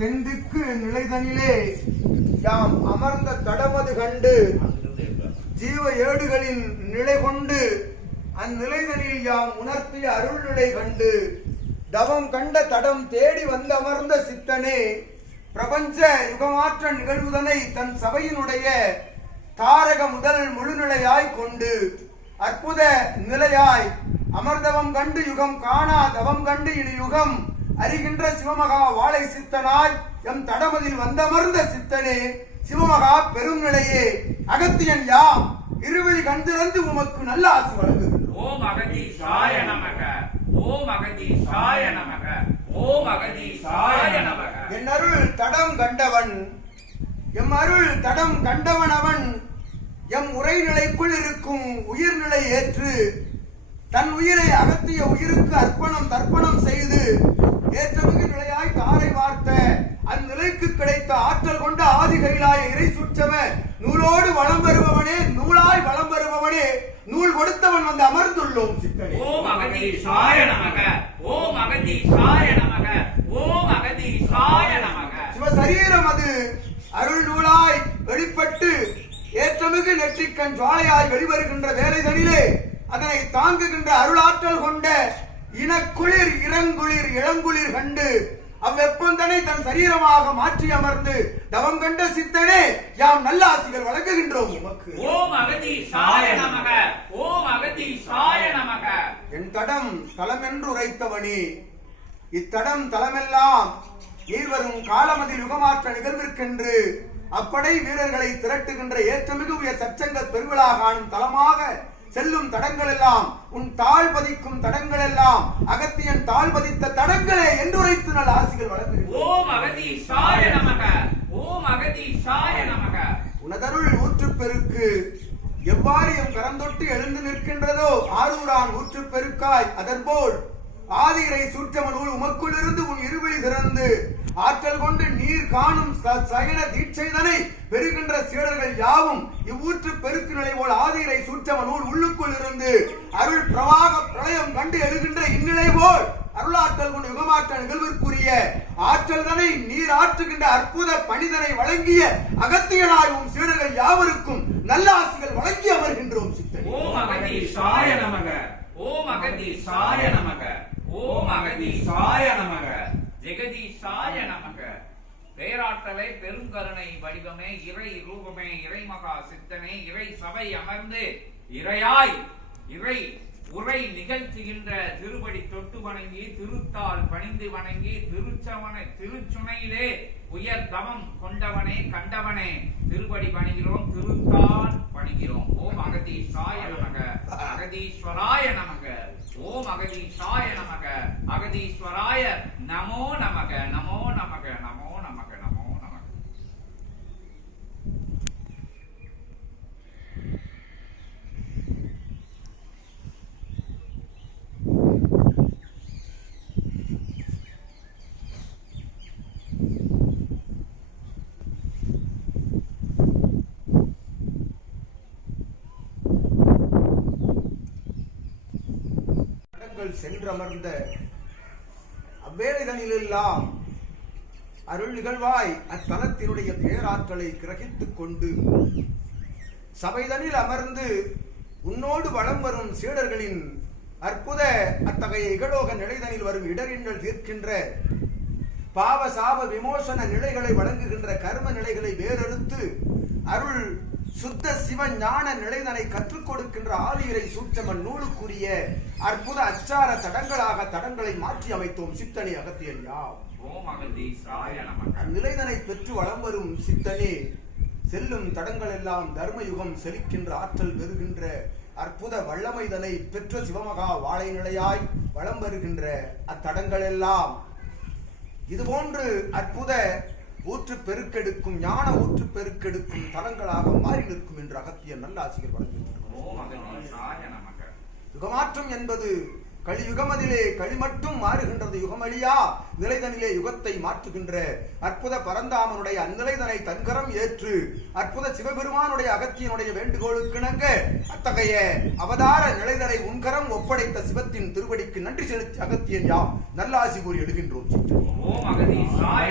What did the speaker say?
தென்திக்கு நிலைதனிலே யாம் அமர்ந்த தடமது கண்டு ஜீவ ஏடுகளின் நிலை கொண்டு அந்நிலைதனில் யாம் உணர்த்திய அருள்நிலை கண்டு தவம் கண்ட தடம் தேடி வந்து அமர்ந்த சித்தனே பிரபஞ்ச யுகமாற்ற நிகழ்வுதனை தன் சபையினுடைய தாரக முதல் முழுநிலையாய் கொண்டு அற்புத நிலையாய் அமர்தவம் கண்டு யுகம் காணா தவம் கண்டு இனி யுகம் அறிகின்ற சிவமகா வாழை சித்தனாய் எம் தடமதில் வந்தமர்ந்த சித்தனே சிவமகா பெரும் நிலையே அகத்தியன் யாம் இருவழி கண்டிருந்து உமக்கு நல்ல ஆசி வழங்குகின்றோம். ஓம் அகதீசாய நமக. ஓம் அகதீசாய நமக. ஓம் அகதீசாய நமக. என் அருள் தடம் கண்டவன் எம் அருள் தடம் கண்டவன் அவன் எம் உரைநிலைக்குள் இருக்கும் உயிர்நிலை ஏற்று தன் உயிரை அகத்திய உயிருக்கு அர்ப்பணம் தர்ப்பணம் செய்து ஏற்றமிகு நிலையாய் தாரை வார்த்த அந்நிலைக்கு கிடைத்த ஆற்றல் கொண்ட ஆதி கைலாய இறை சுற்றம நூலோடு வளம் பெறுபவனே நூலாய் வளம் பெறுபவனே நூல் கொடுத்தவன் வந்து அமர்ந்துள்ளோம் சித்தனே. ஓம் அகதீசாய நமக. ஓம் அகதீசாய நமக. ஓம் அகதீசாய நமக. சிவசரீரம் அது அருள் நூலாய் வெளிப்பட்டு ஏற்றமிகு நெற்றிக்கண் ஜுவாலையாய் வெளிவருகின்ற வேலைதனிலே அதனை தாங்குகின்ற அருளாற்றல் கொண்ட இனக்குளிர் இளங்குளிர் இளங்குளிர் கண்டு அவ்வெப்பந்தனை தன் சரீரமாக மாற்றி அமர்ந்து தவம் கண்ட சித்தனே யாம் நல்ல ஆசிகள் வழங்குகின்றோம் உமக்கு. ஓம் அகதீசாய நமக. ஓம் அகதீசாய நமக. என் தடம் தலம் என்று உரைத்தவனே இத்தடம் தலமெல்லாம் நீர்வரும் காலமதில் யுகமாற்ற நிகழ்விற்கென்று அப்படை வீரர்களை திரட்டுகின்ற ஏற்றமிகு உயர் சச்சங்க பெருவிழா காணும் தலமாக செல்லும் தடங்கள் எல்லாம் உன் தாழ் பதிக்கும் தடங்கள் எல்லாம் அகத்தியன் தாழ் பதித்த தடங்களே என்று உரைத்து நல்ல ஆசிகள் வழங்குகிறேன். ஓம் அகதீசாய நமக. ஓம் அகதீசாய நமக. உனதருள் ஊற்றுப் பெருக்கு எவ்வாறு எம் கரந்தொட்டு எழுந்து நிற்கின்றதோ ஆரூரான் ஊற்றுப் பெருக்காய் அதன்போல் ஆதிரை சூற்றம நூல் உமக்குள் இருந்து உன் இருவழி திறந்து ஆற்றல் கொண்டு நீர் காணும் சயன தீட்சைதனை பெறுகின்ற சீடர்கள் யாவும் இவ்வூற்று பெருக்கு நிலை போல் ஆதிரை சூற்றம நூல் உள்ளுக்குள் இருந்து அருள் பிரவாக பிரளயம் கண்டு எழுகின்ற இந்நிலை போல் அருளாற்றல் கொண்டு யுகமாற்ற நிகழ்விற்குரிய ஆற்றல்தனை நீர் ஆற்றுகின்ற அற்புத பணிதனை வழங்கிய அகத்தியனாயும் சீடர்கள் யாவருக்கும் நல்ல ஆசிகள் வழங்கி அமர்கின்றோம் சித்தனே. ஓம் அகதீசாய நமக. ஓம் அகதீசாய நமக. ஓம் அகதீசாய நமக. ஜெகதீசாய நமக. பேராற்றலை பெருங்கருணை வடிவமே இறை ரூபமே இறைமகா சித்தனே இறை சபை அமர்ந்து இறையாய் இறை உரை நிகழ்த்துகின்ற திருப்படி தொட்டு வணங்கி திருத்தால் பணிந்து வணங்கி திருச்சுனையிலே உயர் தவம் கொண்டவனே கண்டவனே திருப்படி பணிகிறோம் திருத்தால் பணிகிறோம். ஓம் அகதீசாய நமக. அகதீஸ்வராய நமக. ஓம் அகதீசாய நமக. அகதீஸ்வராய நமோ நமக. நமோ நமக. நமோ நமக. நமோ நமக. சென்றமர்ந்த அவ்வேளைகளிலெல்லாம் அருள் நிகழ்வாய் அத்தலத்தினுடைய பேராற்றலை கிரகித்துக் கொண்டு சபைதனில் அமர்ந்து உன்னோடு வளம் வரும் சீடர்களின் அற்புத அத்தகைய இகலோக நிலைதனில் வரும் இடரின்கள் தீர்க்கின்ற பாவ சாப விமோசன நிலைகளை வழங்குகின்ற கர்ம நிலைகளை வேறறுத்து அருள் சுத்த சிவ ஞான நிலைதனை கற்றுக் கொடுக்கின்ற ஆதிரை சூட்சமன் நூலுக்குரிய அற்புத அச்சார தடங்களாக தடங்களை மாற்றி அமைத்தோம் சித்தனே அகத்தியன் யாம். ஓம் அகதீசாய நமக. அந்நிலைதனை பெற்று வளம் வரும் சித்தனே செல்லும் தடங்கள் எல்லாம் தர்மயுகம் செழிக்கின்ற ஆற்றல் பெறுகின்ற அற்புத வல்லமைதனை பெற்ற சிவமகா வாழை நிலையாய் வளம் வருகின்ற அத்தடங்கள் எல்லாம் இதுபோன்று அற்புத ஊற்று பெருக்கெடுக்கும் ஞான ஊற்று பெருக்கெடுக்கும் தலங்களாக மாறி நிற்கும் என்று அகத்தியன் நல்ல ஆசிரியர் வழங்குகின்றனர். யுகமாற்றம் என்பது கலியுகமதிலே களி மட்டும் மாறுகின்றது. யுகமழியா நிலைதனிலே யுகத்தை மாற்றுகின்ற அற்புத பரந்தாமனுடைய அந்நிலைதனை தன்கரம் ஏற்று அற்புத சிவபெருமானுடைய அகத்தியனுடைய வேண்டுகோளுக்கிணங்க அத்தகைய அவதார நிலைதனை உன்கரம் ஒப்படைத்த சிவத்தின் திருவடிக்கு நன்றி செலுத்தி அகத்தியன் யாம் நல்ல ஆசி கூறி எழுகின்றோம். ஓம் அகதீசாய